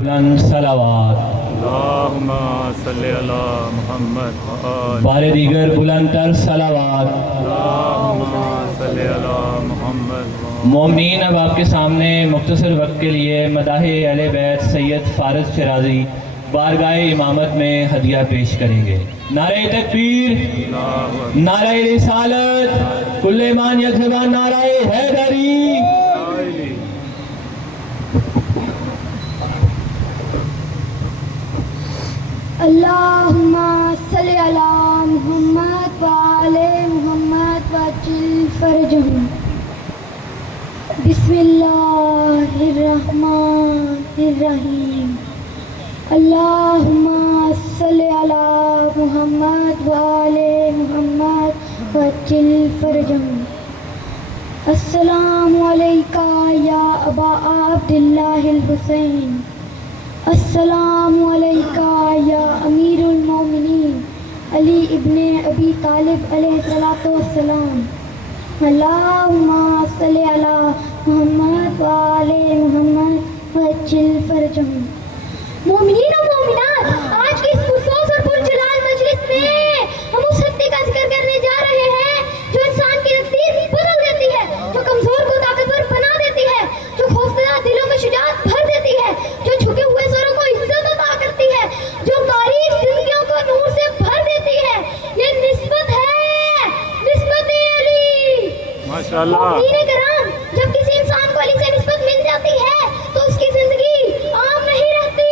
बुलंद सलावत। अल्लाहुम्मा सल्ली अला मुहम्मद व आल बारे दीगर बुलंदतर सलावत। अल्लाहुम्मा सल्ली अला मुहम्मद व आल। मोमिनीन, अब आपके सामने मुख्तसर वक्त के लिए मदाहे अहले बैत सैयद फारस शिराजी बारगाह इमामत में हदिया पेश करेंगे। नारे तकबीर, नारे रिसालत, कुल्ले मान यज़बान, नारे हैदरी। अल्लाहुम्मा सल्ली अला मुहम्मद व आले मुहम्मद वअज्जिल फरजहुम। बिस्मिल्लाहिर्रहमानिर्रहीम। अल्लाहुम्मा सल्ली अला मुहम्मद व आले मुहम्मद वअज्जिल फरजहुम। अस्सलामु अलैका या अबा अब्दिल्लाहिल हुसैन। अस्सलामु अलैका या अमीरुल मोमिनीन अली इब्ने अबी तालिब अलैहिस्सलातु वस्सलाम। अल्लाहुम्मा सल्ली अला मुहम्मद व आले मुहम्मद वअज्जिल फरजहुम। मोमिनीन और मोमिनात, आज की इस पुरसोस और पुरजलाल मजलिस में हम उस सत्य का जिक्र करने जा रहे हैं जो इंसान की तकदीर बदल देती है, जो कमजोर को ताकतवर बना देती है, जो खौफजदा दिलों में शुजाअत भर देती है, जो झुके हुए सरों को इज्जत अता करती है, जो तारीफ जिंदगियों को नूर से भर देती है। ये निस्बत है, निस्बत अली। माशाअल्लाह। मोमिनीन कराम, जब किसी इंसान को अली से निस्बत मिल जाती है तो उसकी जिंदगी आम नहीं रहती,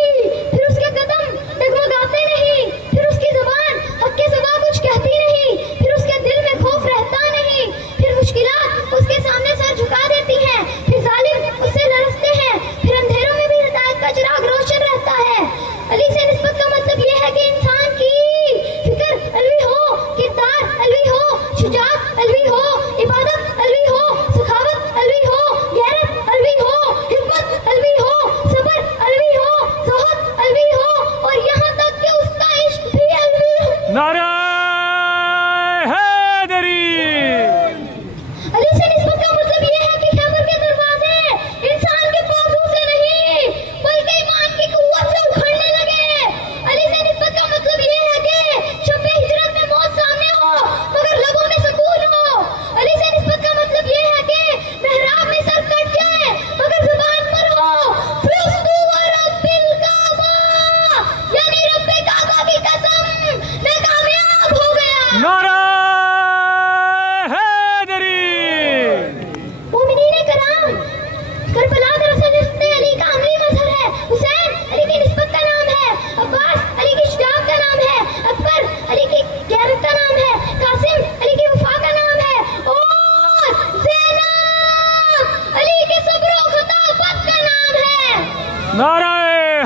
फिर उसके कदम डगमगाते नहीं, फिर उसकी जुबान हक के सिवा कुछ कहती नहीं, फिर उसके दिल में खौफ रहता नहीं, फिर मुश्किलात उसके सामने सर झुका देती हैं, फिर जालिम उससे लड़ते हैं, फिर अंधेरों में भी हिदायत का चिराग रोशन रहता है। अली से निस्बत का मतलब यह है कि इंसान की फिक्र अलवी हो, किरदार अलवी हो, शुजाअत अलवी हो, इबादत अलवी हो, सखावत अलवी हो, गैरत अलवी हो, हिम्मत अलवी हो, सब्र अलवी हो, ज़ुहद अलवी हो, और यहाँ तक कि उसका इश्क भी अलवी हो। नारे हैदरी। अली से निस्बत का मतलब यह है कि खैबर के दरवाजे इंसान के बाजू से नहीं बल्कि ईमान की कुव्वत से उखड़ने लगे। अली से निस्बत का मतलब यह है कि शब हिजरत में मौत सामने हो मगर लबों में सुकून हो। अली से निस्बत का मतलब यह है कि मेहराब में सर कट जाए मगर जुबान पर हो फुस्तु व रब्बिल काबा, यानी रब्बे काबा की कसम, मैं कामयाब हो गया। नारे हैदरी। मोमिनीन कराम, करबला का रसूल जिसने अली का अमली मजहर है, हुसैन अली की निस्बत का नाम है, अब्बास अली की शुजाअत का नाम है, अकबर अली की गैरत का नाम है, कासिम अली की वफा का नाम है, और ज़ैनब अली के सब्र व खताबत का नाम है। नारे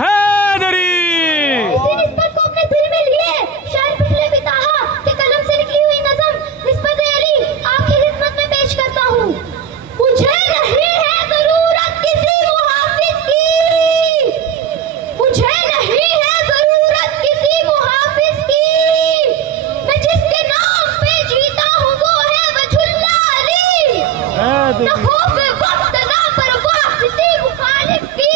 हैदरी। इसी निस्बत को अपने दिल में लिए शायर पिछले बिताहा के कलम से निकली हुई नज़म निस्बत अली आपकी खिदमत में पेश करता हूँ। मुझे नहीं है जरूरत किसी मुहाफिज की, मुझे नहीं है जरूरत किसी मुहाफिज की, मैं जिसके नाम पे जीता हूँ वो है वजहुल्लाह अली। न खौफ वक्त ना परवाह किसी मुखालिफ की,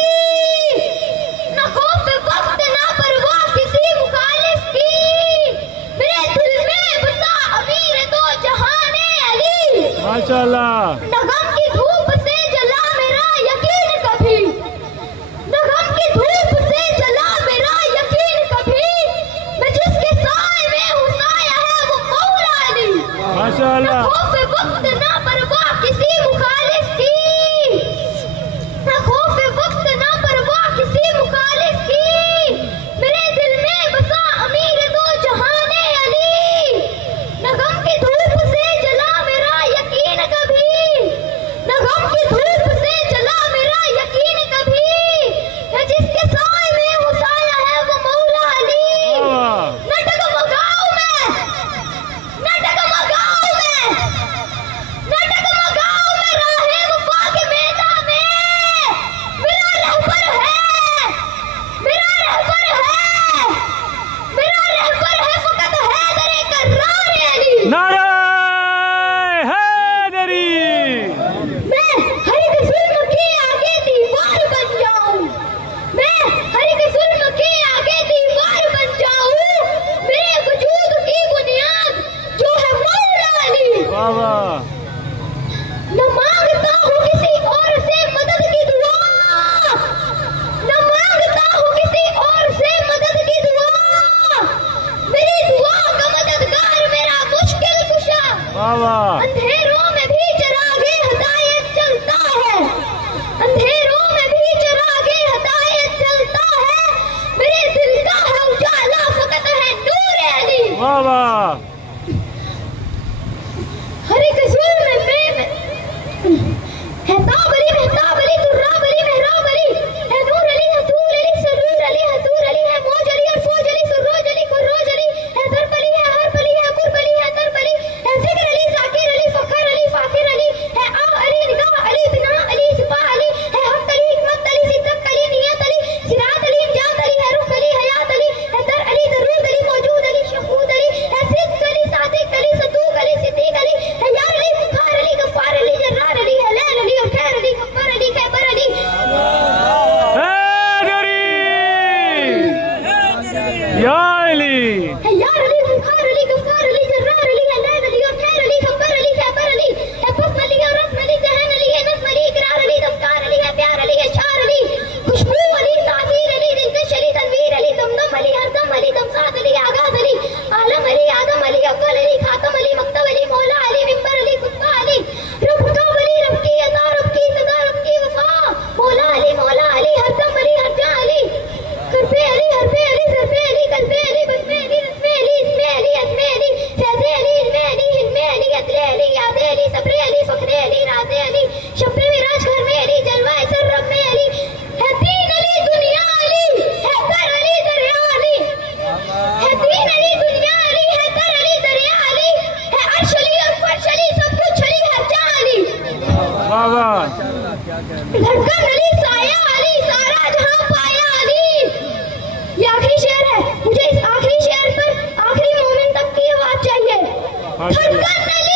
जिंदाबाद। धड़कन अली, साया अली, सारा जहां पाया अली। ये आखिरी शेर है, मुझे इस आखिरी शेर पर आखिरी मोमिन तक की आवाज चाहिए। धड़कन अली